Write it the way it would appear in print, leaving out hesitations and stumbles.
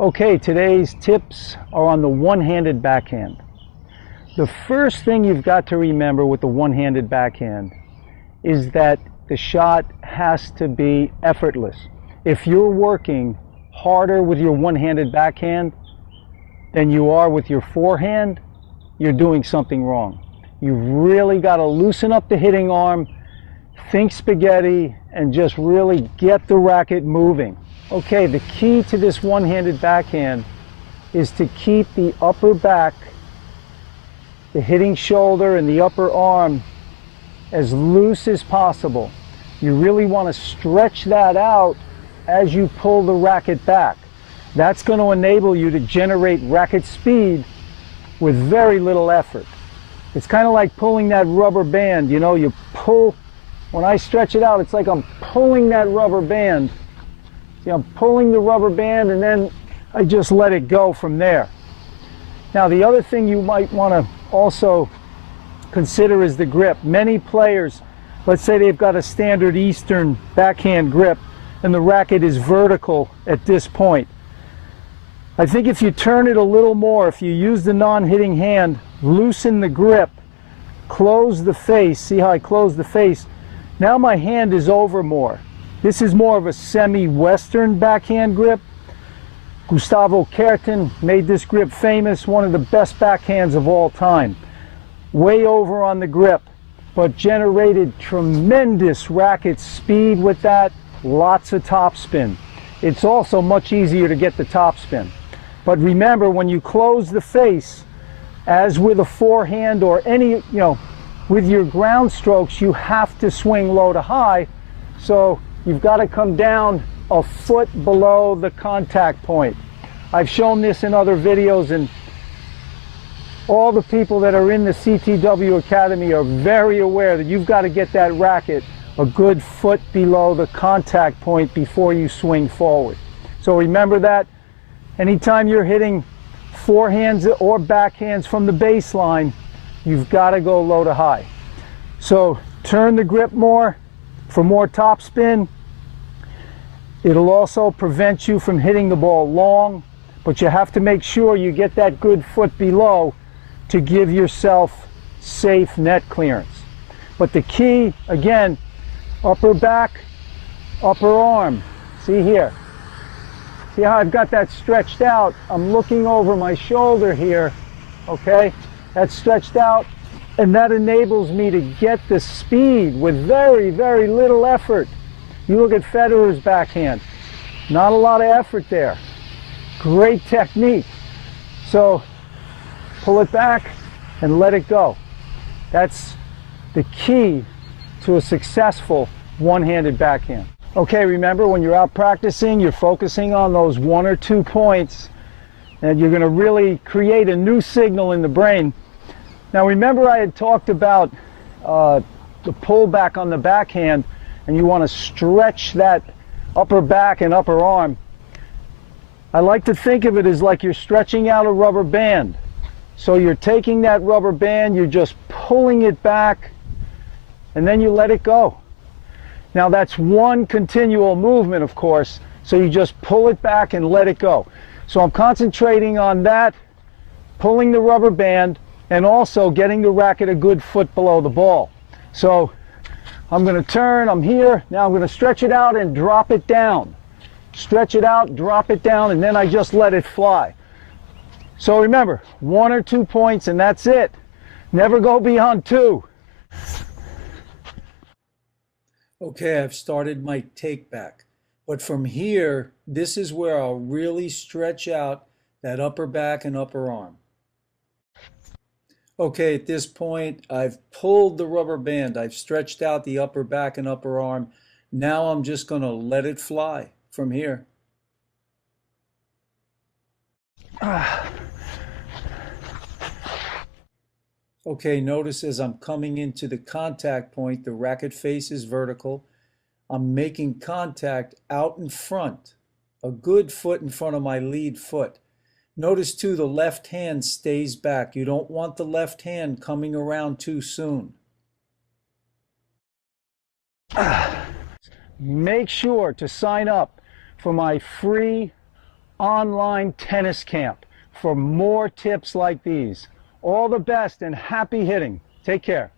Okay, today's tips are on the one-handed backhand. The first thing you've got to remember with the one-handed backhand is that the shot has to be effortless. If you're working harder with your one-handed backhand than you are with your forehand, you're doing something wrong. You've really got to loosen up the hitting arm, think spaghetti, and just really get the racket moving. Okay, the key to this one-handed backhand is to keep the upper back, the hitting shoulder, and the upper arm as loose as possible. You really want to stretch that out as you pull the racket back. That's going to enable you to generate racket speed with very little effort. It's kind of like pulling that rubber band. You know, you pull, when I stretch it out, it's like I'm pulling that rubber band. See, I'm pulling the rubber band and then I just let it go from there. Now, the other thing you might want to also consider is the grip. Many players, let's say they've got a standard Eastern backhand grip and the racket is vertical at this point. I think if you turn it a little more, if you use the non-hitting hand, loosen the grip, close the face, see how I close the face? Now my hand is over more. This is more of a semi-Western backhand grip. Gustavo Kuerten made this grip famous, one of the best backhands of all time. Way over on the grip, but generated tremendous racket speed with that, lots of topspin. It's also much easier to get the topspin. But remember, when you close the face, as with a forehand or any, with your ground strokes, you have to swing low to high. So you've got to come down a foot below the contact point. I've shown this in other videos, and all the people that are in the CTW Academy are very aware that you've got to get that racket a good foot below the contact point before you swing forward. So remember that. Anytime you're hitting forehands or backhands from the baseline, you've got to go low to high. So turn the grip more for more topspin. It'll also prevent you from hitting the ball long, but you have to make sure you get that good foot below to give yourself safe net clearance. But the key, again, upper back, upper arm. See here. See how I've got that stretched out? I'm looking over my shoulder here, okay? That's stretched out, and that enables me to get the speed with very, very little effort. You look at Federer's backhand, not a lot of effort there. Great technique. So pull it back and let it go. That's the key to a successful one-handed backhand. Okay, remember, when you're out practicing, you're focusing on those 1 or 2 points, and you're going to really create a new signal in the brain. Now remember, I had talked about the pullback on the backhand, and you want to stretch that upper back and upper arm. I like to think of it as like you're stretching out a rubber band. So you're taking that rubber band, you're just pulling it back, and then you let it go. Now that's one continual movement, of course, so you just pull it back and let it go. So I'm concentrating on that, pulling the rubber band, and also getting the racket a good foot below the ball. So I'm going to turn, I'm here, now I'm going to stretch it out and drop it down. Stretch it out, drop it down, and then I just let it fly. So remember, 1 or 2 points and that's it. Never go beyond 2. Okay, I've started my take back. But from here, this is where I'll really stretch out that upper back and upper arm. Okay, at this point, I've pulled the rubber band. I've stretched out the upper back and upper arm. Now I'm just going to let it fly from here. Okay, notice as I'm coming into the contact point, the racket face is vertical. I'm making contact out in front, a good foot in front of my lead foot. Notice too, the left hand stays back. You don't want the left hand coming around too soon. Make sure to sign up for my free online tennis camp for more tips like these. All the best and happy hitting. Take care.